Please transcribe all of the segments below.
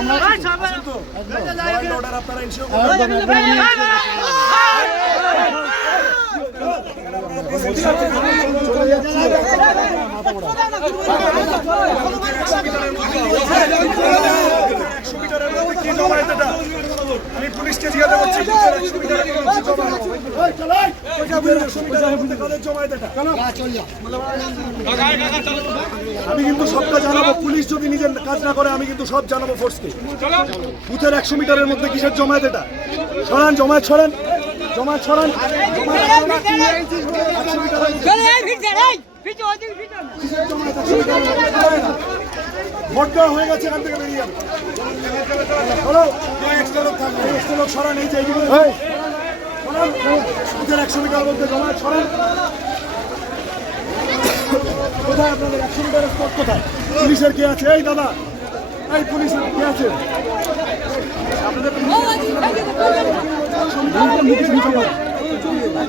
আপনারা ইনশিওর আমি পুলিশকে জিজ্ঞাসা করছি আমি কিন্তু সবটা জানাবো। পুলিশ যদি নিজের কাজ না করে আমি কিন্তু সব জানাবো ফোর্সকে। বুথের 100 মিটারের মধ্যে কিসের জমায়েত এটা? ছড়ান, জমায়েত ছড়ান, জমায়েত ছড়ান। ভোট দেওয়া হয়ে গেছে, এখান থেকে বেরিয়ে যাবে। চলো, এক্সট্রা লোক সরান। এই যে বুথের 100 মিটার মধ্যে জমায়েত ছড়ান। কোথায় আপনাদের 100 মিটারের স্পট কোথায়? পুলিশের কে আছে? এই দাদা, এই পুলিশের কে আছে? আপনাদের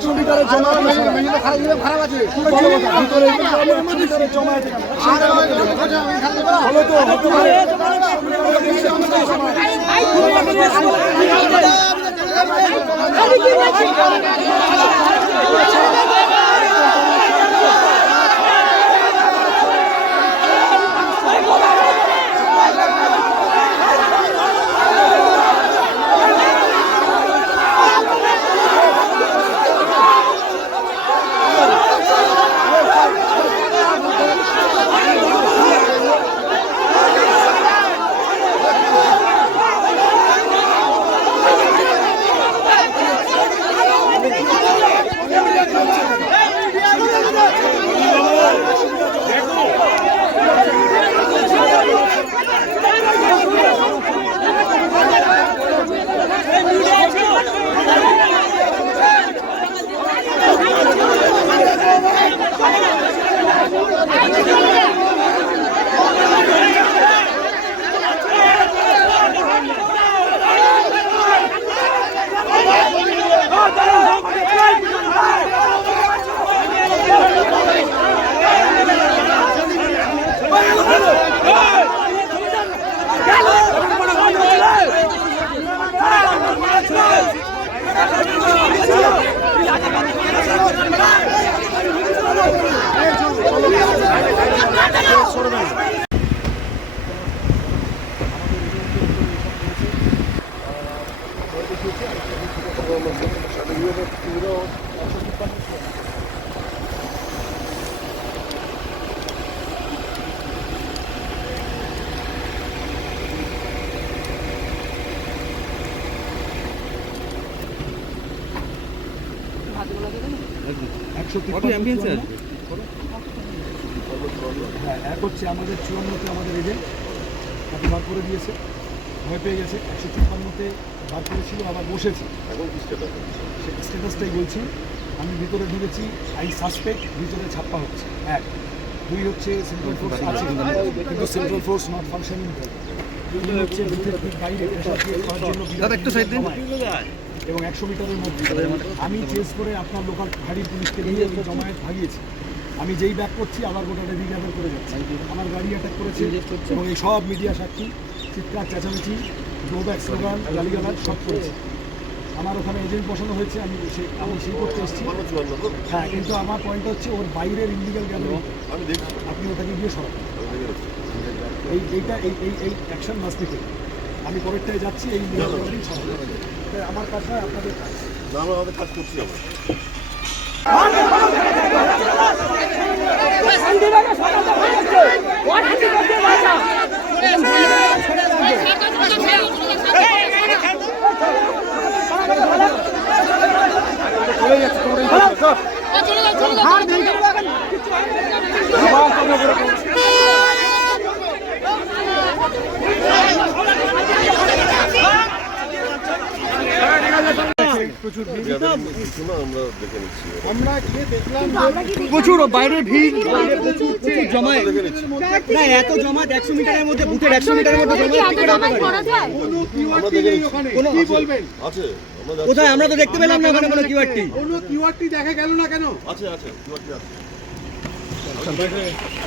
100 মিটারের জমায়েত হলো তো হতে পারে। এক হচ্ছে আমাদের 54তে আমাদের এজেন্ট তাকে বার করে দিয়েছে, ভয় পেয়ে গেছে। 153তে বার করেছিল, আবার বসেছে। এখন স্ট্যাটাসটাই বলছি। আমি ভিতরে ঢুকেছি, আই সাসপেক্ট ভিতরে ছাপ্পা হচ্ছে। 1 2 হচ্ছে সেন্ট্রাল ফোর্স আছে, কিন্তু সেন্ট্রাল ফোর্স নট ফাংশনিং। 3 হচ্ছে বুথের ঠিক বাইরে প্রেশার ক্রিয়েট করার জন্য এবং 100 মিটারের মধ্যে আমি চেস করে আপনার লোকাল গাড়ির পুলিশকে দিয়ে জমায়েত ভাগিয়েছি। আমি যেই ব্যাক করছি আবার গোটাটা রিগ্যাদার করে যাচ্ছি। আমার গাড়ি অ্যাটাক করেছে এবং এই সব মিডিয়া সাক্ষী, চিৎকার চেঁচামেচি, ব্যাক স্লোগান, গালিগালাজ সব করেছে। আমার ওখানে এজেন্ট বসানো হয়েছে, আমি সেই করতে এসেছি। হ্যাঁ, কিন্তু আমার পয়েন্ট হচ্ছে ওর বাইরের ইলিগাল গ্যালারি আপনি ওটাকে গিয়ে সরাবেন। এইটা এই অ্যাকশন মাস্ট বি টেকেন। আমি পরেরটায় যাচ্ছি, এই ইলিগাল গ্যালারি সরাবেন। আমার কাজ নয়, আপনাদের কাজ। আমরা আমাদের কাজ করছি। প্রচুর বাইরের ভিড়, জমায়েত না, এত জমায়েত 100 মিটারের মধ্যে, বুথের 100 মিটারের মধ্যে কোথায়? আমরা তো দেখতে পেলাম না ওখানে কোনো কিউআরটি দেখা গেল না কেন? আছে কিউআরটি আছে।